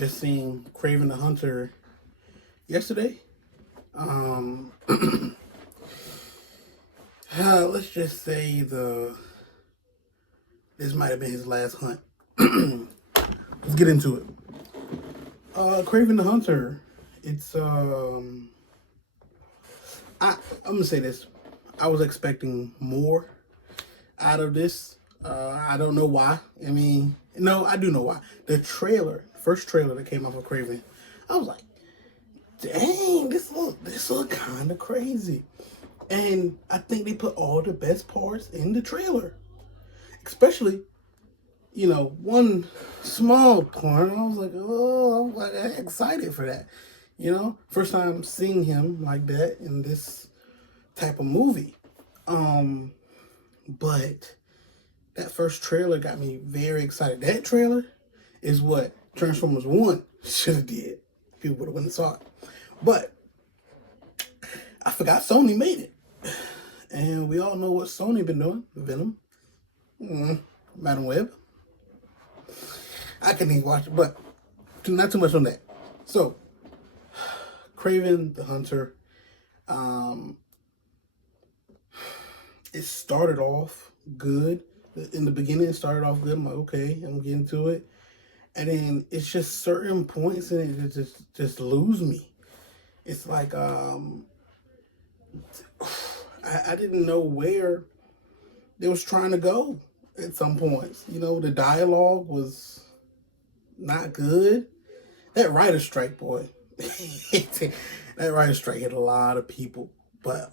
just seen Kraven the Hunter yesterday. Um, let's just say this might have been his last hunt. Let's get into it. Kraven the Hunter. It's I'm gonna say this. I was expecting more out of this. I don't know why. I mean, no, I do know why. The trailer, first trailer that came off of Kraven, I was like, dang, this look kind of crazy. And I think they put all the best parts in the trailer. Especially, one small part. I was like, oh, I'm like excited for that. First time seeing him like that in this type of movie. But that first trailer got me very excited. That trailer is what Transformers 1 should have did. People would have went and saw it. But I forgot Sony made it. And we all know what Sony been doing. Venom. Madam Web. I couldn't even watch it, but not too much on that. So, Kraven the Hunter. It started off good. In the beginning, it started off good. I'm like, okay, I'm getting to it. And then it's just certain points in it that just lose me. It's like I didn't know where they was trying to go at some points. The dialogue was not good. That writer strike, boy. That writer strike hit a lot of people. But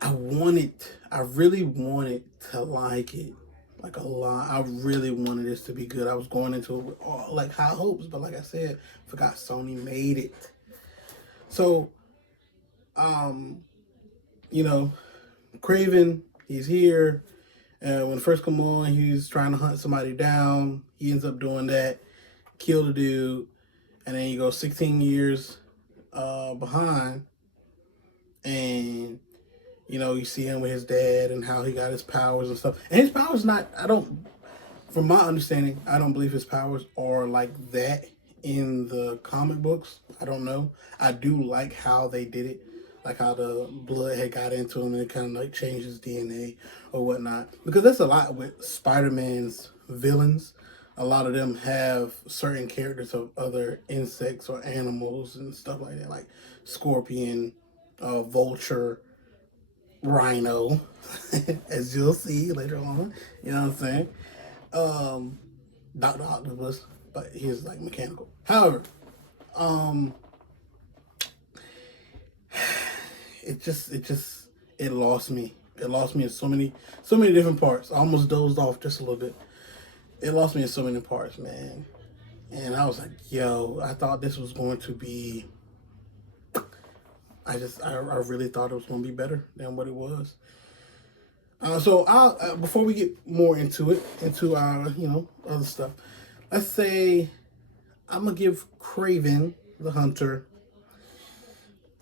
I really wanted to like it. Like a lot. I really wanted this to be good. I was going into it with all, like high hopes, but like I said, forgot Sony made it. So, Kraven, he's here. When it first come on, he's trying to hunt somebody down. He ends up doing that, kill the dude, and then he goes 16 years behind, and you see him with his dad and how he got his powers and stuff. And his powers from my understanding, I don't believe his powers are like that in the comic books. I don't know. I do like how they did it. Like how the blood had got into him and it kind of like changed his DNA or whatnot. Because that's a lot with Spider-Man's villains. A lot of them have certain characters of other insects or animals and stuff like that. Like Scorpion, Vulture, Rhino, as you'll see later on. You know what I'm saying? Dr. Octopus, but he's like mechanical. However, it lost me. It lost me in so many different parts. I almost dozed off just a little bit. It lost me in so many parts, man. And I was like, yo, I thought this was going to be, I really thought it was going to be better than what it was. So I'll before we get more into it, into our other stuff, let's say I'm gonna give Kraven the Hunter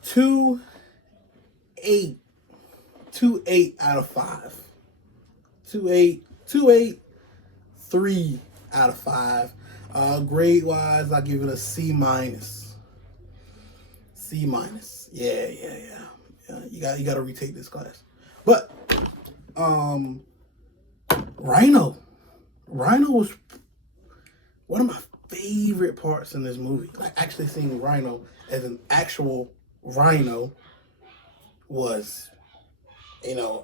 2.8 out of 5. 2.8, 3 out of 5. Grade wise, I give it a C minus. C minus. Yeah. You got to retake this class. But Rhino was one of my favorite parts in this movie. Like actually seeing Rhino as an actual rhino was,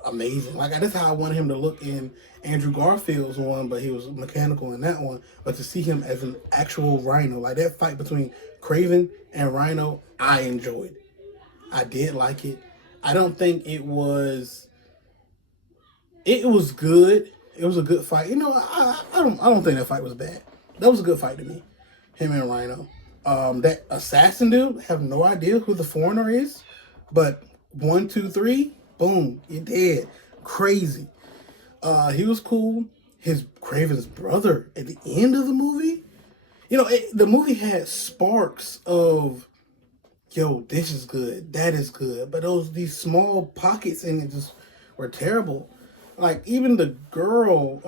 amazing. Like that's how I wanted him to look in Andrew Garfield's one, but he was mechanical in that one. But to see him as an actual rhino, like that fight between Kraven and Rhino, I enjoyed. I did like it. I don't think it was. It was good. It was a good fight. I don't think that fight was bad. That was a good fight to me. Him and Rhino. That assassin dude, have no idea who the foreigner is, but 1, 2, 3, boom, you're dead. Crazy. He was cool. His Kraven's brother at the end of the movie, the movie had sparks of, yo, this is good, that is good, but these small pockets in it just were terrible. Like even the girl,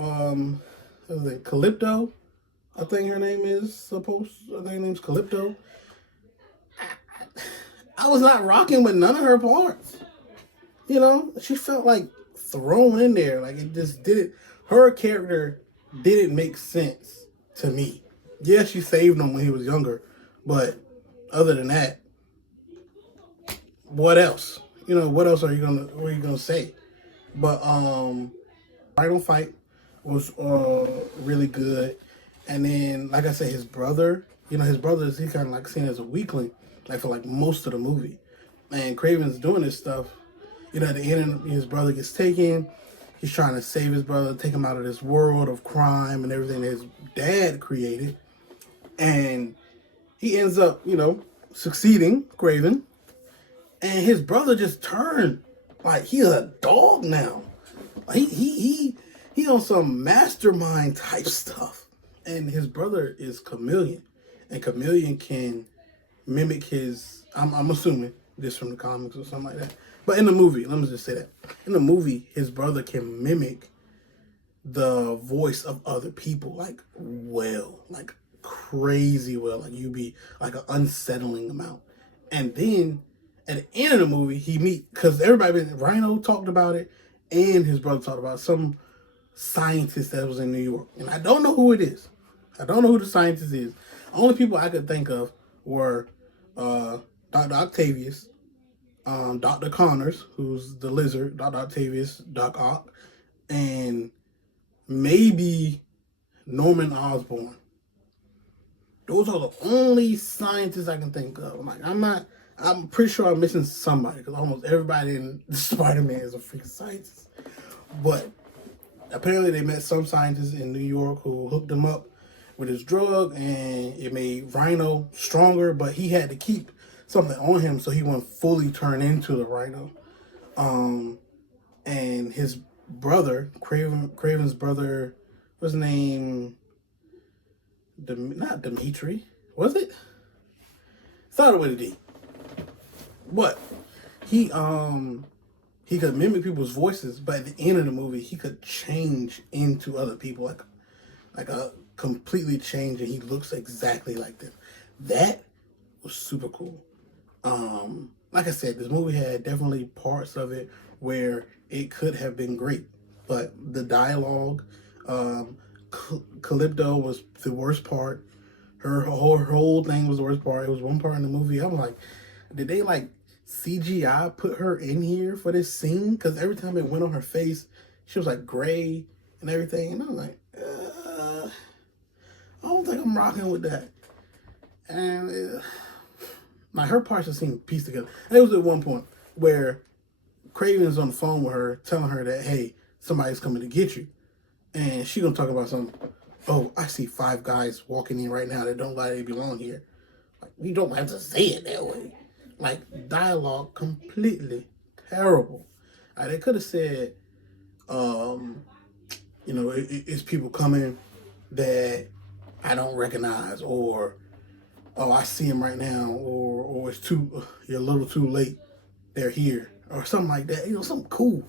was it Calypso? I think her name is I think her name's Calypto. I was not rocking with none of her parts. You know, she felt like thrown in there. Like it just didn't. Her character didn't make sense to me. Yeah, she saved him when he was younger, but other than that, what else? You know, what else are you gonna say? But Final Fight was really good. And then, like I said, his brother, you know, his brother is he kind of like seen as a weakling, like for like most of the movie. And Kraven's doing this stuff. You know, at the end, his brother gets taken. He's trying to save his brother, take him out of this world of crime and everything that his dad created. And he ends up, you know, succeeding, Kraven. And his brother just turned like he's a dog now. He on some mastermind type stuff. And his brother is Chameleon, and Chameleon can mimic his. I'm assuming this from the comics or something like that. But in the movie, let me just say that in the movie, his brother can mimic the voice of other people like crazy well. Like you be like an unsettling amount. And then at the end of the movie, he because Rhino talked about it, and his brother talked about some scientist that was in New York, and I don't know who it is. I don't know who the scientist is. Only people I could think of were Dr. Octavius, Dr. Connors, who's the lizard, Dr. Octavius, Doc Ock, and maybe Norman Osborn. Those are the only scientists I can think of. I'm pretty sure I'm missing somebody because almost everybody in Spider-Man is a freaking scientist. But apparently they met some scientists in New York who hooked him up with his drug, and it made Rhino stronger, but he had to keep something on him so he wouldn't fully turn into the Rhino. And his brother, Kraven's brother, was named not Dimitri, was it? Started with a D. But he could mimic people's voices, but at the end of the movie, he could change into other people, like a completely change, and he looks exactly like them. That was super cool. Like I said, this movie had definitely parts of it where it could have been great, but the dialogue, Calypto was the worst part. Her whole thing was the worst part. It was one part in the movie. I was like, did they like CGI put her in here for this scene? Because every time it went on her face, she was like gray and everything. And I was like, I don't think I'm rocking with that. And like her parts just seemed pieced together. And it was at one point where Kraven's on the phone with her, telling her that, hey, somebody's coming to get you. And she gonna talk about something. Oh, I see 5 guys walking in right now that don't like they belong here. Like, you don't have to say it that way. Like, dialogue completely terrible. They could have said, you know, it's people coming that I don't recognize, or oh, I see them right now, or you're a little too late. They're here, or something like that. You know, something cool.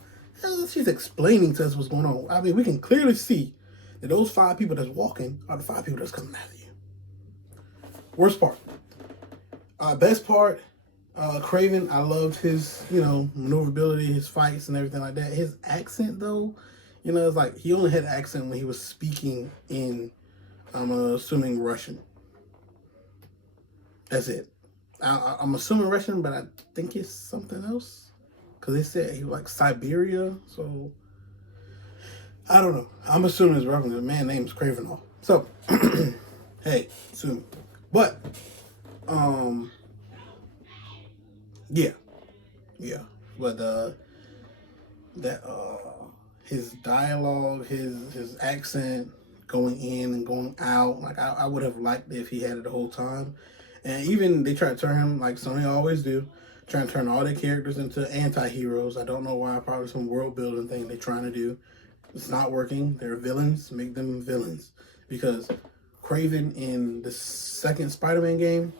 She's explaining to us what's going on. I mean, we can clearly see that those 5 people that's walking are the 5 people that's coming after you. Worst part. Best part, Kraven, I loved his, you know, maneuverability, his fights and everything like that. His accent, though, you know, it's like he only had an accent when he was speaking in, I'm assuming, Russian. That's it. I'm assuming Russian, but I think it's something else. Because they said he was like Siberia, so I don't know. I'm assuming it's Russian. The man's name is Kraven. So, hey, soon. But, yeah. But his dialogue, his accent, going in and going out, like I would have liked it if he had it the whole time. And even they try to turn him, like Sony always do, trying to turn all their characters into anti-heroes. I don't know why. Probably some world building thing they're trying to do. It's not working. They're villains. Make them villains. Because Kraven in the second Spider-Man game,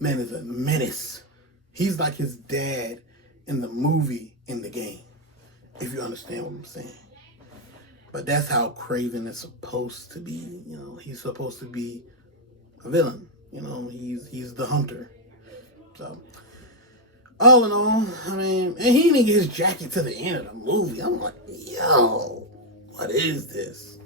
man, is a menace. He's like his dad in the movie, in the game. If you understand what I'm saying. But that's how Kraven is supposed to be. You know, he's supposed to be a villain. You know, he's the hunter. So, all in all, I mean, and he didn't get his jacket to the end of the movie. I'm like, yo, what is this?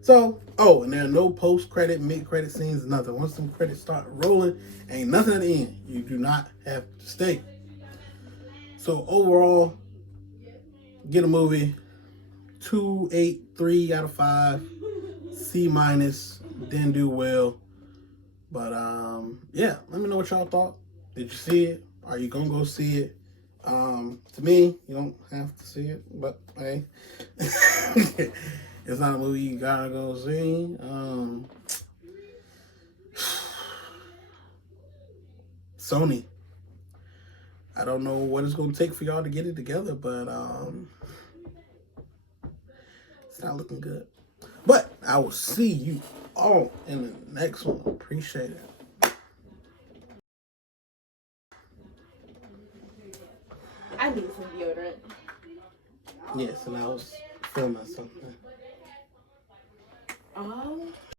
So, oh, and there are no post-credit, mid-credit scenes, nothing. Once some credits start rolling, ain't nothing at the end. You do not have to stay. So overall, get a movie 2.83 out of 5, C minus. Didn't do well, but yeah. Let me know what y'all thought. Did you see it? Are you gonna go see it? To me, you don't have to see it, but hey, it's not a movie you gotta go see. Sony. I don't know what it's gonna take for y'all to get it together, but it's not looking good. But I will see you all in the next one. Appreciate it. I need some deodorant. Yes, and I was filming something. Oh.